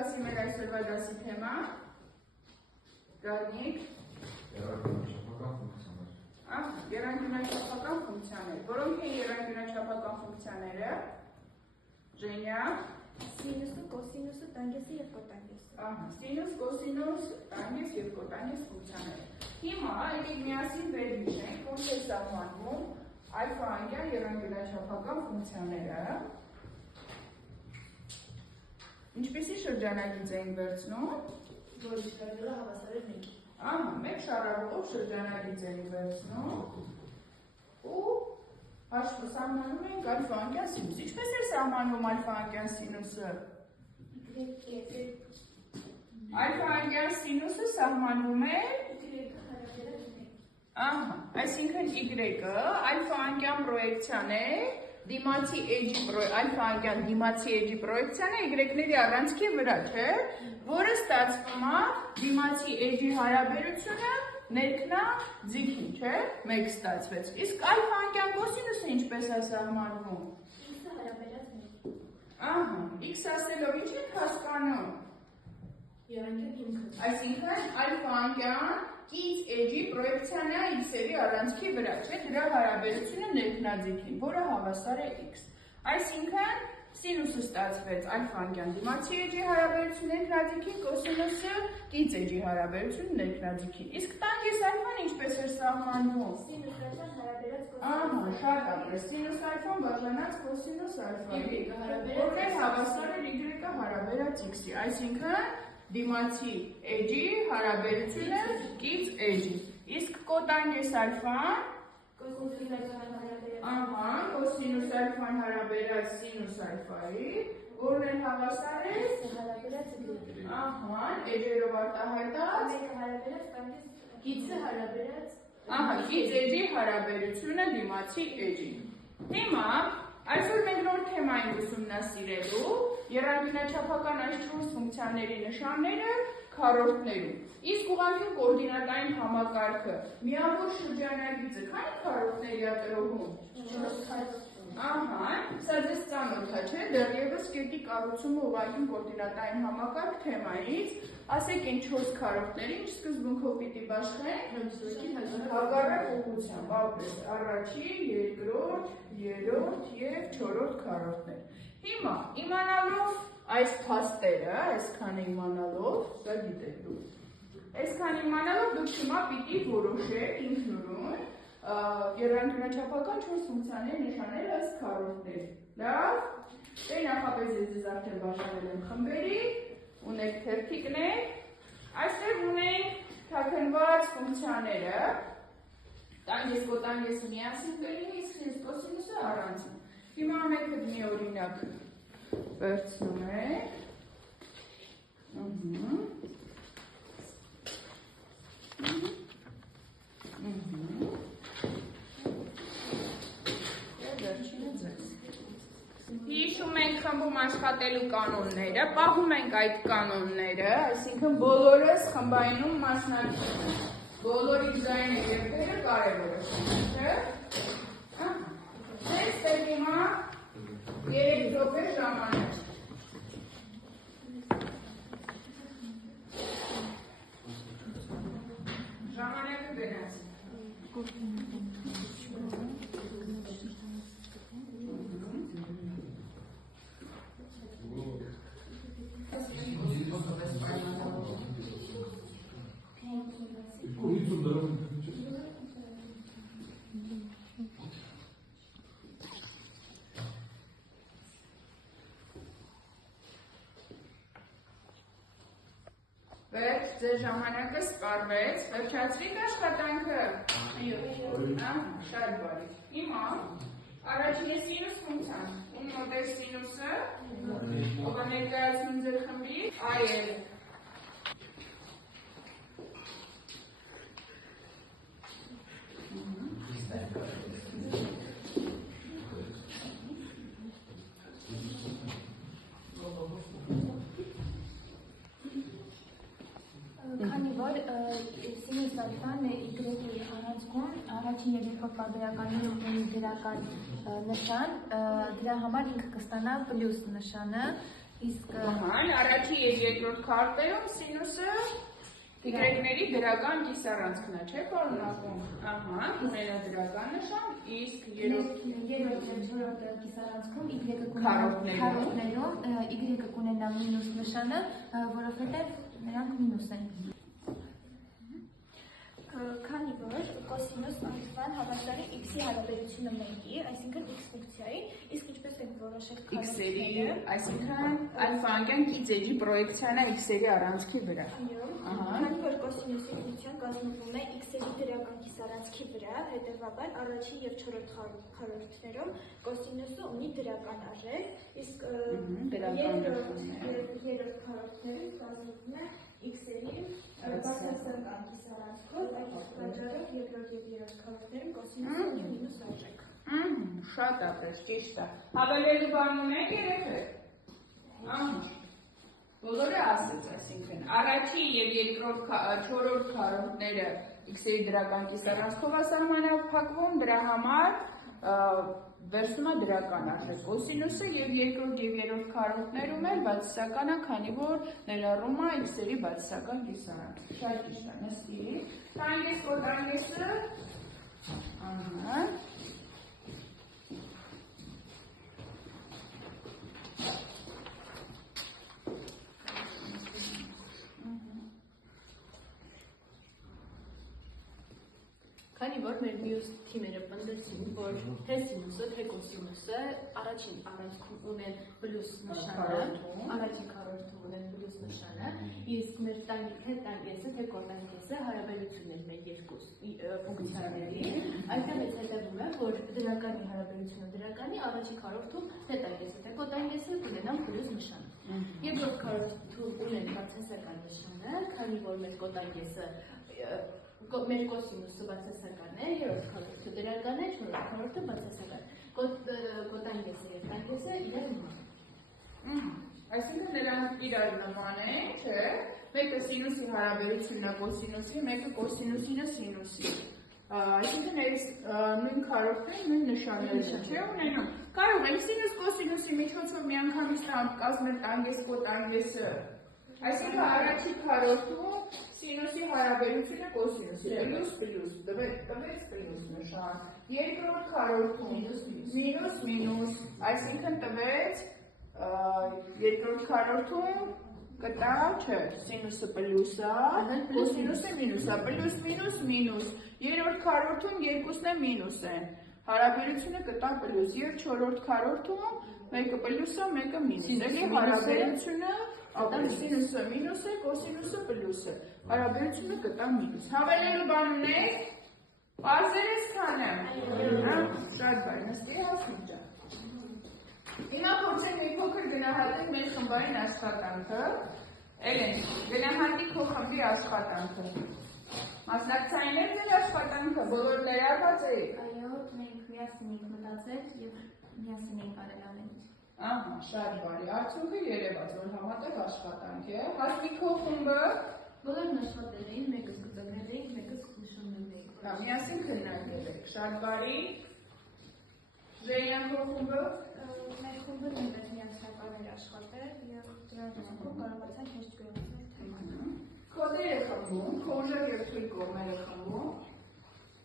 ասի մեր այսօրվա դասի թեմա։ Գարնիկ։ Եռանկյունաչափական ֆունկցիաներ։ Որոնք են եռանկյունաչափական ֆունկցիաները։ Ժենյա։ Սինուսը, կոսինուսը, տանգեսը և կոտանգեսը։ Սինուս, կոսինուս, տանգես և կոտանգես ֆունկցիաները։ Հիմա եկեք միասին վերհիշենք, ոնց է սահմանում ալֆա անկյան եռանկյունաչափական ֆունկցիաները։ Ինչպիսի շրջանագիծ էին վերցնում։ Որի շրջանը հավասար է 1-ի։ Մեկ շարավորով շրջանագիծ էին վերցնում ու սահմանում ենք ալֆա անկյան սինուսը։ Ինչպես էր սահմանում ալֆա անկյան սինուսը։ Ալֆա անկյան սինուսը սահմանում է այսինքն y-ը ալֆա անկյան պրոյեկցիան է, դիմացի էջի ալֆա անկյան դիմացի էջի պրոյեկցիան է y-ների առանցքի վրա, չէ, որը ստացվում է դիմացի էջի հարաբերությունը ներքնա ձիգին, չէ, 1 ստացվեց։ Իսկ ալֆա անկյան կոսինուսը ինչպես է սահմանվում։ X-ը հարաբերած 1-ի։ X ասելով ինչ ենք հասկանում։ Եռանկյան հիմքը։ Այսինքն ալֆա անկյան կից էջի պրոյեկցիան է x-երի առանցքի վրա, չէ, դրա հարաբերությունը ներքնաձիգին, որը հավասար է x։ Այսինքն սինուսը ստացվեց ալֆա անկյան դիմացի էջի հարաբերություն ներքնաձիգին, կոսինուսը կից էջի հարաբերություն ներքնաձիգին։ Իսկ տանգես ալֆան ինչպես էր սահմանվում։ Սինուս ալֆան հարաբերած կոսինուս։ Շատ ապրես, սինուս ալֆան բաժանած կոսինուս ալֆայի, որն է հավասար է y-ը հարաբերած x-ի, այսինքն դիմացի էջի հարաբերությունը կից էջի։ Իսկ կոտանգես ալֆան, կոսինուս ալֆան հարաբերած սինուս ալֆայի, որն է հավասար է էջերով արտահայտած Կիցը հարաբերած կից էջի հարաբերությունը դիմացի էջի։ Հիմա այսօր մենք նոր թեմա ենք ուսումնասիրելու եռանկյունաչափական այս 4 ֆունկցիաների նշանները քառորդներում։ Իսկ ուղղանկյուն կոորդինատային համակարգը միավոր շրջանագիծը քանի քառորդների է տրոհում։ Սա ձեզ ծանոթ է, չէ՞, դեռևս կետի կառուցումը ուղղանկյուն կոորդինատային համակարգ թեմայից, ասեք այն 4 քառորդները ինչ սկզբունքով պիտի բաշխեն, հակառակ ուղղությամբ, ապրես, առաջին, երկրորդ, երրորդ և չորրորդ քառորդներ։ Հիմա իմանալով այս փաստերը, այսքանը իմանալով, սա գիտեք դուք, այսքան իմանալով դուք հիմա պիտի որոշեք ինքնուրույն եռանկյունաչափական 4 ֆունկցիաների նշանները ըստ քառորդների։ Լավ, դե նախապես ես արդեն բաժանել եմ խմբերի, ունեք թերթիկներ, այստեղ ունենք թաքնված ֆունկցիաները, տանգես կոտանգեսը միասին կլինի, իսկ սինուս կոսինուսը առանձին։ Հիմա ամենքդ մի օրինակ վերցնում եք։ Հիշում ենք խմբում աշխատելու կանոնները, պահում ենք այդ կանոնները, այսինքն բոլորս խմբայնում մասնակցում ենք, բոլորի ձայնը երբերը կարևոր է, չէ՞։ Ստեղ հիմա 3 րոպե ժամանակ։ Ժամանակը գնացի։ Վերջ, ձեր ժամանակը սպառվեց, վերջացրիք աշխատանքը։ Շատ բարի։ Հիմա առաջին է սինուս ֆունկցիան, ում մոտ է սինուսը, ով է ներկայացնում ձեր խմբի, այլ։ Քանի որ սինուս ալֆան y-ի առանցքում առաջին և երկրորդ պարբերականներում ունի դրական նշան, դրա համար ինքը կստանա պլյուս նշանը, Իսկ Առաջի եւ երկրորդ քարտերում սինուսը y-ների դրական կիսառանցքն է, չէ՞ պարունակում։ Ունենա դրական նշան, իսկ երրորդ եւ չորրորդ կիսառանցքում y-ը քառորդներում y-ը կունենա մինուս նշանը, որովհետեւ նրանք մինուս են։ Քանի որ կոսինուս ալֆան հավասար է x-ի հարաբերությունը 1-ի, այսինքն x ֆունկցիայի, իսկ ինչպես ենք որոշել x-երի, այսինքն ալֆան կիծերի պրոյեկցիան է x-երի առանցքի վրա։ Քանի որ կոսինուսի ֆունկցիան կազմվում է x-երի դրական կիսառանցքի վրա, հետևաբար առաջին եւ չորրորդ քառորդներում կոսինուսը ունի դրական արժեք, իսկ երրորդ քառորդներում կազմվում է x-երի բացասական կիսառանցքով, այդ պատճառով երկրորդ եւ երրորդ քառորդներում կոսինուսը ունի մինուս արժեք։ Շատ ապրես, ճիշտ է։ Հավելելու բան ունեք երեխեք։ Բոլորը ասեց, այսինքն առաջի եւ չորրորդ քառորդները x-երի դրական կիսառանցքով է սահմանափակվում, դրա համար վերցնում է դրական արժեք կոսինուսը եւ երկրորդ եւ երրորդ քառորդներում էլ բացասական է, քանի որ ներառում է x-երի բացասական կիսառանցք։ Շատ ճիշտ է, նստի։ Տանգես կոտանգեսը Քանի որ մեր մյուս թիմերը պնդեցին, որ թե սինուսը, թե կոսինուսը առաջին առանցքում ունեն պլյուս նշանը, առաջին քառորդում ունեն պլյուս նշանը, իսկ մեր թե տանգեսը, թե կոտանգեսը հարաբերություն են մեր երկու ֆունկցիաների, այդտեղից հետևում է, որ դրականի հարաբերությունը դրականի առաջին քառորդում թե տանգեսը, թե կոտանգեսը կունենան պլյուս նշանը։ Երկրորդ քառորդում ունեն բացասական նշանը, քանի որ մեր կոտանգեսը մեր կոսինուսը բացասական է, երրորդ քառորդը դրական է, չորրորդ քառորդը բացասական։ Կոտանգեսը եւ տանգեսը իրար նման։ Այսինքն նրանք իրար նման են, չէ՞։ Մեկը սինուսի հարաբերությունն է կոսինուսի, մեկը կոսինուսինը սինուսի։ Այսինքն այս նույն քառորդները նույն նշանները չէ՞ ունենում։ Կարող ենք սինուս կոսինուսի միջոցով միանգամից կազմել տանգես կոտանգեսը։ Այսինքն առաջի քառորդում սինուսի հարաբերությունը կոսինուսի, պլյուս, տվեց պլյուս նշան, երկրորդ քառորդում մինուս, այսինքն տվեց երկրորդ քառորդում կտա, չէ, սինուսը պլյուս է, կոսինուսը մինուս է, պլյուս, երրորդ քառորդում երկուսն է մինուս են, հարաբերությունը կտա պլյուս, և չորրորդ քառորդում մեկը պլյուս է, մեկը մինուս, էլի հարաբերությունը սինուսը մինուս է, կոսինուսը պլյուս է, հարաբերությունը կտա մինուս։ Հավելելու բան ունեք, պարզեր ես քանը, շատ բայ, նստի հասնիճա։ Հիմա փորձենք մի փոքր գնահատենք մեր խմբային աշխատանքը, Էլեն, գնահատի քո խմբի աշխատանքը։ Մասնակցային էր աշխատանքը, բոլոր ներառված էիք։ Այո, մենք միասին ենք մտածել եւ միասին ենք արել ամեն ինչ։ Ահա, շատ բարի, արդյունքը երևաց, որ համատեղ աշխատանք է։ Հասմիկո խումբը բոլորն աշխատել էին, մեկը սկսել էինք, մեկը նշաններ էինք։ Միասին քննարկել եք, շատ բարի։ Ժեյնանքո խումբը Մեր խումբը նույնպես միասնական էր աշխատել եւ դրա հետո կարողացանք հեշտ գրանցել թեման։ Քոդերը խմբում, քոժը եւ թույլ կողմերը խմբում։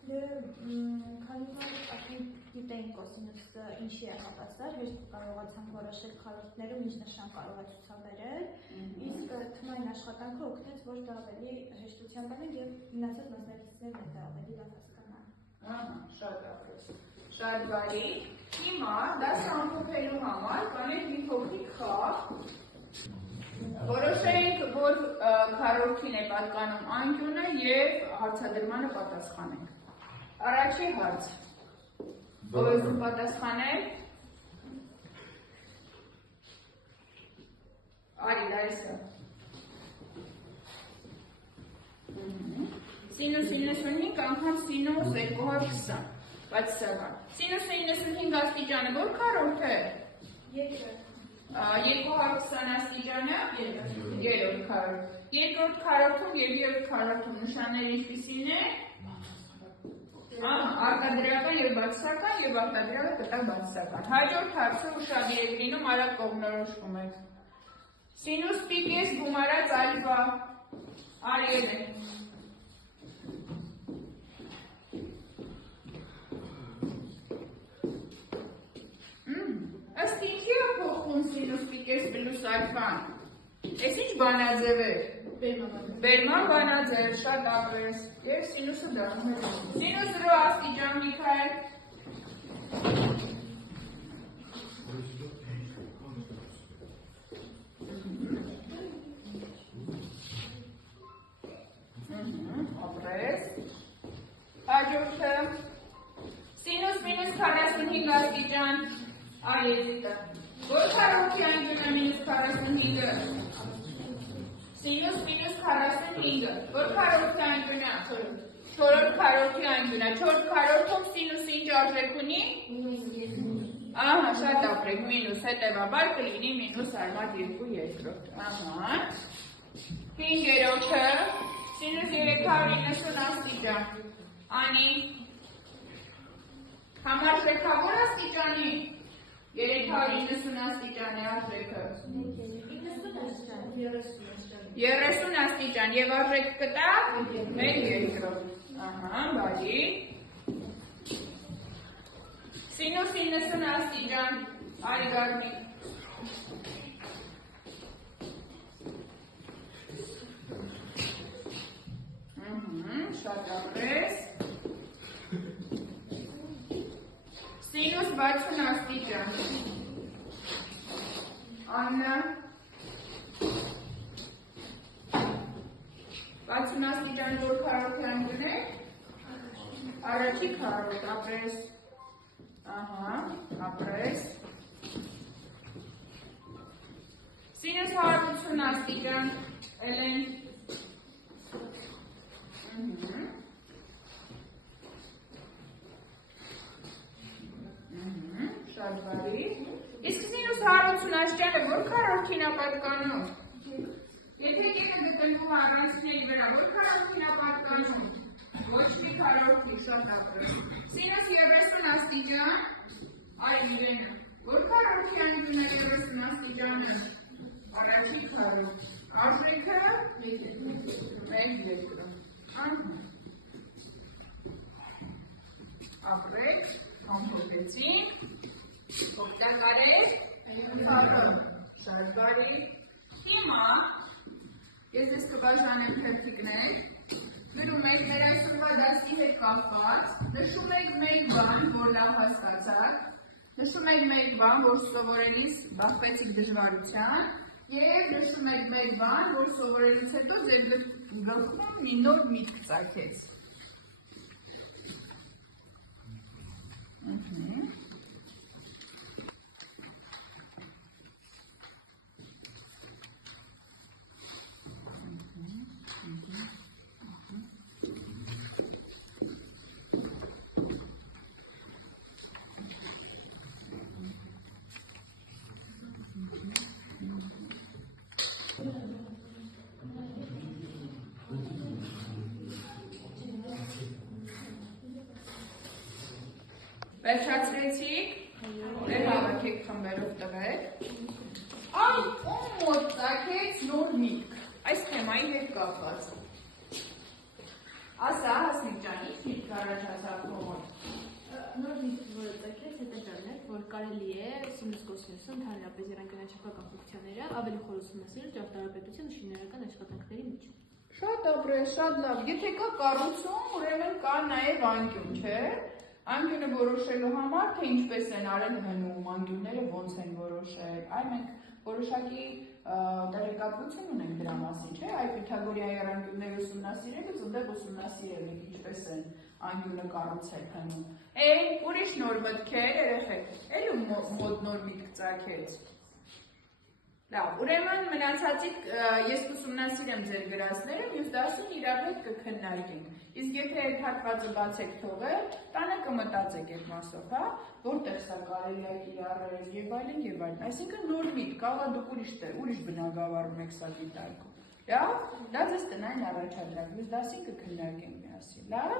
Քանի որ արդեն գիտեին կոսինուսը ինչի է հավասար, հեշտ կարողացանք որոշել քառորդներում ինչ նշան կարող է ցուցաբերել, իսկ թմային աշխատանքը օգնեց, որ դա ավելի հեշտությամբ անենք եւ մնացած մասնակիցներն դա ավելի լավ հասկանան։ Ահա, շատ ապրես։ Շատ բարի։ Հիմա դասը ամփոփելու համար կանենք մի փոքրիկ խաղ։ Որոշենք, որ քառորդին է պատկանում անկյունը եւ հարցադրմանը պատասխանենք։ Առաջի հարց։ Ով է պատասխանել։ Արի, Լարիսա։ Սինուս 95 անգամ սինուս 220, բացասական։ Սինուս 95 աստիճանը որ քառորդ է։ Երկրորդ 220 աստիճանը երրորդ քառորդ։ Երկրորդ քառորդում եւ երրորդ քառորդում նշանները ինչպիսին են։ Արտադրական եւ բացասական եւ արտադրյալը կտա բացասական։ Հաջորդ հարցը ուշադիր եք լինում, արագ կողմնորոշվում եք։ Սինուս պիկես գումարած ալֆա, արել է։ Ըստ ինչի է փոխվում սինուս պիկես պլյուս ալֆան։ Ես ինչ բանաձև է։ Բերման բանաձև, շատ ապրես, և սինուսը դառնում է։ Սինուս ռո աստիճան Միքայել։ Ապրես։ Հաջորդը։ Սինուս մինուս 45 աստիճան, արեզիտը։ Որ քառորդի անկյունը մինուս 45-ը։ Սինուս մինուս 45-ը, որ քառորդի անկյունը, չորրորդ քառորդի անկյունը, չորրորդ քառորդում սինուսը ինչ արժեք ունի? Ահա, շատ ապրեք, մինուս, հետևաբար կլինի մինուս արմատ 2 երկրորդ, ահա, հինգերորդը, սինուս 390 աստիճան, անի, համարժեքավոր աստիճանի, 390 աստիճան է արժեքը, 30 աստիճան և արժեք կտա 1 երկրորդ, ահա, բալի, սինուս 90 աստիճան, արի գարմի, շատ ապրես, սինուս 60 աստիճան, Աննա, 60 աստիճան որ քառորդի անկյուն է, առաջի քառորդ, ապրես, ահա, ապրես, սինուս 180 աստիճան, Էլեն, շատ բարի, իսկ սինուս 180 աստիճանը որ քառորդին է պատկանում, եթե կետը գտնվում առանցքների վրա, որ քառորդին է պատկանում, ոչ մի քառորդի, շատ ապրես, սինուս 30 աստիճան, այ իրենը, որ քառորդի անկյունը 30 աստիճանը, առաջի քառորդ, արժեքը 1 երկրորդ, ապրեք, համբողեցինք, օգտակար է, շատ բարի, հիմա, ես ես կբաժանեմ թերթիկներ, գրում եք մեր այսօրվա դասի հետ կապված, նշում եք մեկ բան, որ լավ հասկացաք, նշում եք մեկ բան, որ սովորելիս բախվեցիք դժվարության, և նշում եք մեկ բան, որ սովորելուց հետո ձեր գլխում մի նոր միտք ծագեց։ Վերջացրեցիք, դեր հավաքեք խմբերով տվեք, այ ում մոտ ծագեց նոր միտք, այս թեմայի հետ կապված, ասա Հասմիկ ջան, ինչ միտք առաջացավ քո մոտ։ Նոր միտքը, որը ծագեց, հետևյալն է, որ կարելի է սինուս կոսինուսը ընդհանրապես եռանկյունաչափական ֆունկցիաները ավելի խոր ուսումնասիրել ճարտարապետության ու շինարարական աշխատանքների մեջ։ Շատ ապրես, շատ լավ, եթե կա կառուցում, ուրեմն կա նաև անկյուն, չէ՞։ Անկյունը որոշելու համար, թե ինչպես են արել հնում, անկյունները ոնց են որոշել, այ մենք որոշակի տեղեկատվություն ունենք դրա մասին, չէ՞, այ Պյութագորիայի անկյունները ուսումնասիրելուց ունդեղ ուսումնասիրել ենք ինչպես են անկյունը կառուցել հնում։ Ուրիշ նոր մտքեր, երեխեք, էլ մոտ նոր միտք ծագեց։ Լավ, ուրեմն մնացածիկ ես կուսումնասիրեմ ձեր գրածները, մյուս դասին իրար հետ կքննարկենք։ Իսկ եթե այդ հատվածը բացեք թողել, տանը կմտածեք այդ մասով, հա, որտեղ սա կարելի է կիրառել եւ այլն, այսինքն նոր միտք, կարող է դուք ուրիշ բնագավառում եք սա դիտարկում։ Լավ, դա ձեզ տնային առաջադրանք, մյուս դասին կքննարկենք միասին, լավ։